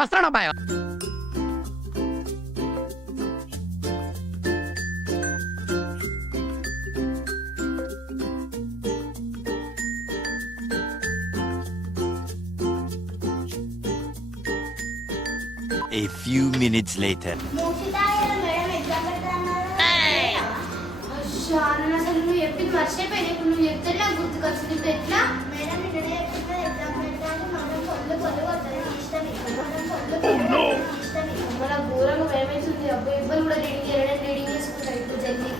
వస్తాను bye. A few minutes later. అసలు నువ్వు చెప్పింది మర్చిపోయినా ఇప్పుడు నువ్వు చెప్తే నాకు గుర్తుకొచ్చింది. ఇప్పుడు ఎట్లా మేడం నిన్ననే చెప్పింది ఎగ్జామ్ పెట్టాను మనం పొల్లు కొడుతుంది ఇష్టం మన ఘోరంగా భయమవుతుంది. అబ్బాయి ఇబ్బంది కూడా రీడింగ్ చేసుకుంటారు ఇప్పుడు జల్దీ.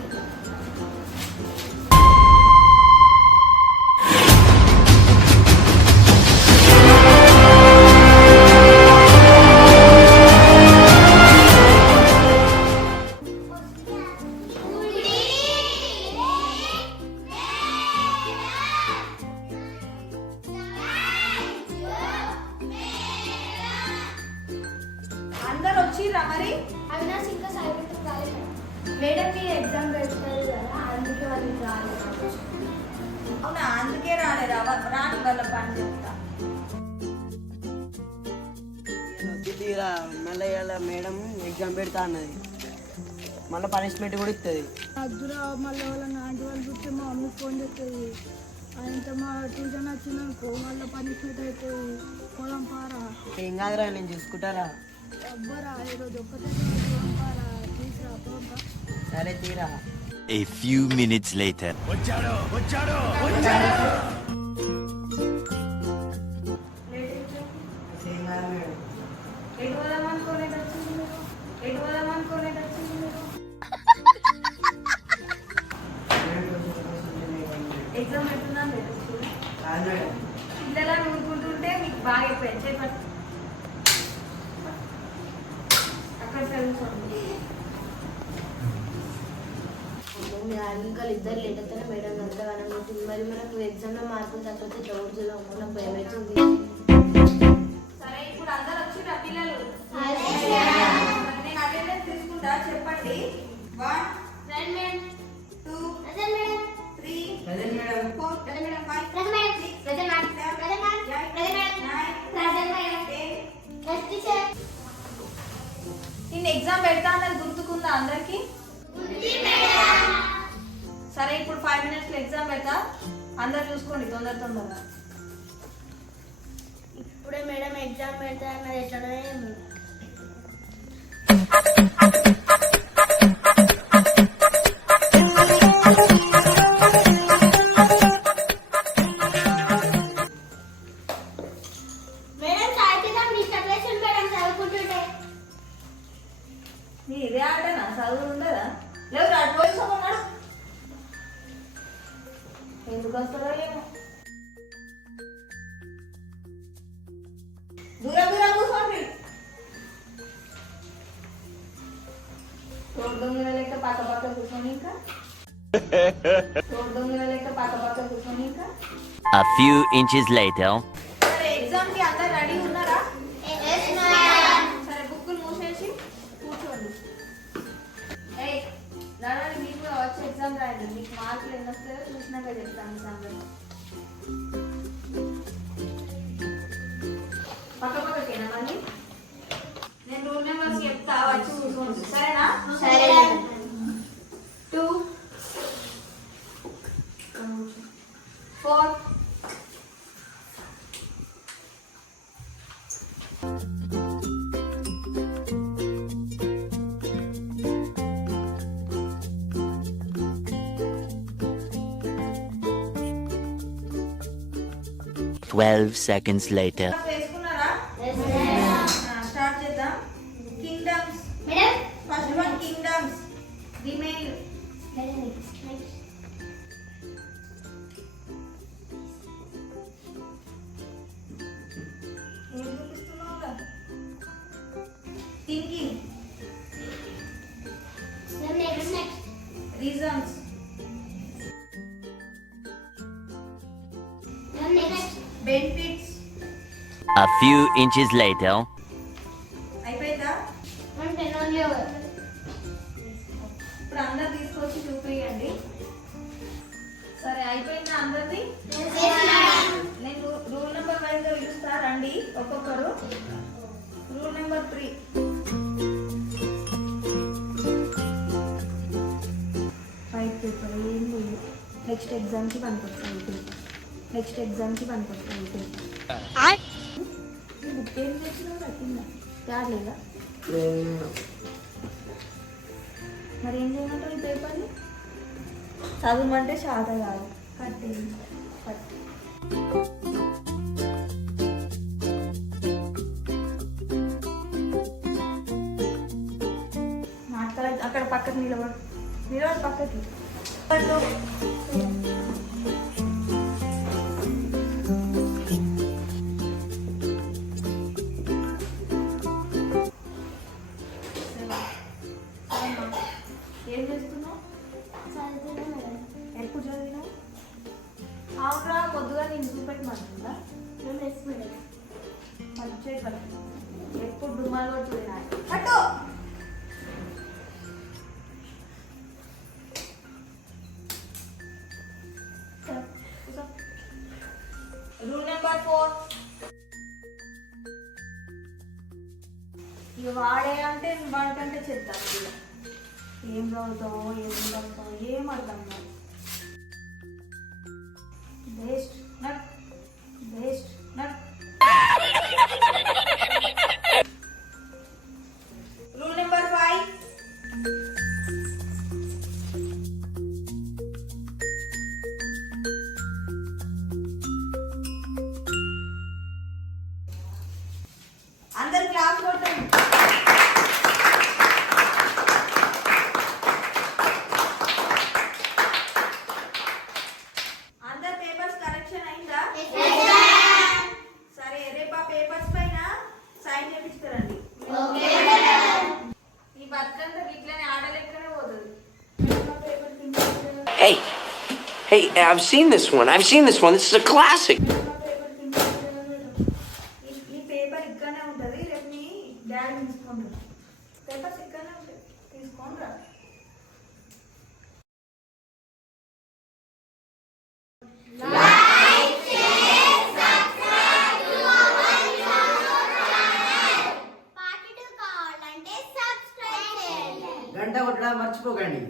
అందరు వచ్చిర్రా మరి? అవినాష్ ఇంకా సైలెంట్ రాలేదు. మేడంకి ఎగ్జామ్ పెడతారు కదా అందుకే వాళ్ళు రాలేదు. అవునా, అందుకే రాలేదా? రాని వాళ్ళ పని చెప్తా. తీరా మళ్ళీ మేడం ఎగ్జామ్ పెడతా అన్నది, మళ్ళీ పనిష్మెంట్ కూడా ఇస్తుంది. అద్దురా మళ్ళీ వాళ్ళ ఆంటీ వాళ్ళు చూస్తే మా మమ్మీ ఫోన్ చేస్తుంది. ఆయనతో మా ట్యూషన్ వచ్చిందనుకో మళ్ళీ పనిష్మెంట్ అవుతుంది. పొలం పారా ఏం కాదురా, నేను చూసుకుంటారా. అబ్బరా ఈరోజు ఒక్కటే పొలం పారా తీసురా పోతా. సరే తీరా. A few minutes later. Exam పెడుతున్నా పిల్లలా నూరుకుంటుంటే మీకు బాగా అయిపోయింది. అక్కడ చదువుకోండి. ఇంకా ఇద్దరు లేట్ అవుతానే మేడం అంతగానం ఉంటుంది. మరి మనకు ఎగ్జామ్లో మార్కులు తక్కువ చదువుతుందో నాకు భయమవుతుంది. సరే ఇప్పుడు అందరు వచ్చిర్రా పిల్లలు? నేను అటెండెన్స్ తీసుకుంటా, చెప్పండి. 1 2 3 4 5 నిన్న ఎగ్జామ్ పెడతా అన్నది గుర్తుకుందా అందరికి? సరే ఇప్పుడు 5 minutes ఎగ్జామ్ పెడతా, అందరు చూసుకోండి తొందరగా. ఇప్పుడే మేడం ఎగ్జామ్ పెడతా అన్నది ఎట్లనే మేడం సాయంత్రం డిస్టర్బెన్స్ మేడం చదువుకుంటుంటే నీ ఇదే ఆటనా? చదువు ఉండదా? లేదు అటు పోయిస్తున్నాడు. ఎందుకు వస్తారో ఏమో. దూరం కూర్చోండి. తోడుదొంగల లెక్క పక్క కూర్చొని ఇంకా A few inches later. సరే ఎగ్జామ్ కి అందరు రెడీ ఉన్నారా? సరే బుక్కులు మూసేసి కూర్చోండి. రావాలి మీకు కూడా వచ్చి ఎగ్జామ్ రాయండి. మీకు మార్కులు ఎన్ని వస్తాయో చూసినాక చెప్తాను సంగతి. పక్కకేనా మళ్ళీ? నేను రూల్ నెంబర్స్ చెప్తా, వచ్చి కూర్చోండి. సరేనా? సరే 2 4 12 seconds later. వేసుకున్నారా? స్టార్ట్ చేద్దాం. Kingdoms. First one kingdoms. Remain. ఏం చూపిస్తున్నావురా? Thinking. Reasons. Benefits. A few inches later. అయిపోయిందా? ఇప్పుడు అందరు తీసుకొచ్చి చూపియండి. సరే అయిపోయిందా అందరిది? నేను రూల్ నెంబర్ వైజ్ గా పిలుస్తా, రండి ఒక్కొక్కరు. చూడు. Rule number 3. వైట్ పేపర్ ఏం లేదు. నెక్స్ట్ ఎగ్జామ్కి పనికొస్తాయి పేపర్. నెక్స్ట్ ఎగ్జామ్కి పనికొస్తాయి పేపర్. బుక్ ఏం చేసినావు కింద యాడ్ లేదా? మరి ఏం చేయమంటారు ఈ పేపర్ని? చదవమంటే శాత కాదు. కట్టేది కట్టి మాట్లాడ అక్కడ పక్కకి నిలబడు. పక్కకి ఏం చేస్తున్నావు? ఎప్పుడు చదివినావు? అవునరా, పొద్దుగా నేను చూపెట్టమంటుందా? మంచిగా కట్టు. ఎప్పుడు డుమ్మాలు కొట్టుకున్నా కట్టు. Rule number 4. ఇక వాడే అంటే వాడికంటే చెప్తాను. ఇలా ఏం చదువుతావో ఏం చదువుతావో ఏం అర్థం కాదు. Best nut. Rule number 5. అందరు క్లాస్ కొట్టండి. అందరు పేపర్స్ కరెక్షన్ అయిందా? సరే, రేపు ఆ పేపర్స్ పైన సైన్ చేపిస్తారండి. ఈ బతుకంతా ఇట్లనే ఆడలెక్కనే పోతుంది. Hey, I've seen this one. This is a classic. ఈ పేపర్ ఇక్కడనే ఉంటుంది. రేపు మీ డాడీ తీసుకుంటారు. పేపర్స్ ఇక్కడనే ఉంటాయి, తీసుకోండి రా. పార్ట్ 2 కావాలంటే సబ్స్క్రైబ్ చేయండి. గంట కొట్టడం మర్చిపోకండి.